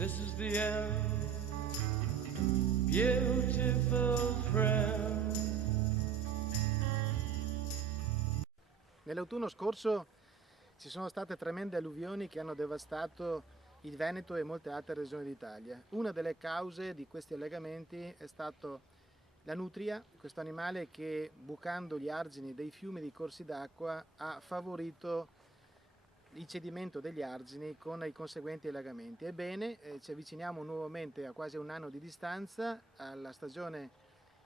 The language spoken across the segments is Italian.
This is the end, beautiful friend. Nell'autunno scorso ci sono state tremende alluvioni che hanno devastato il Veneto e molte altre regioni d'Italia. Una delle cause di questi allagamenti è stato la nutria, questo animale che, bucando gli argini dei fiumi e dei corsi d'acqua, ha favorito il cedimento degli argini con i conseguenti allagamenti. Ebbene, ci avviciniamo nuovamente a quasi un anno di distanza alla stagione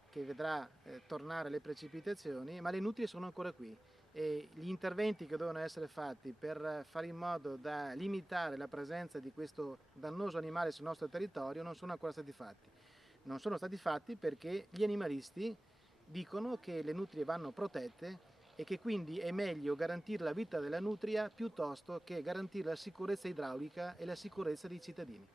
che vedrà tornare le precipitazioni, ma le nutrie sono ancora qui e gli interventi che devono essere fatti per fare in modo da limitare la presenza di questo dannoso animale sul nostro territorio non sono ancora stati fatti. Non sono stati fatti perché gli animalisti dicono che le nutrie vanno protette e che quindi è meglio garantire la vita della nutria piuttosto che garantire la sicurezza idraulica e la sicurezza dei cittadini.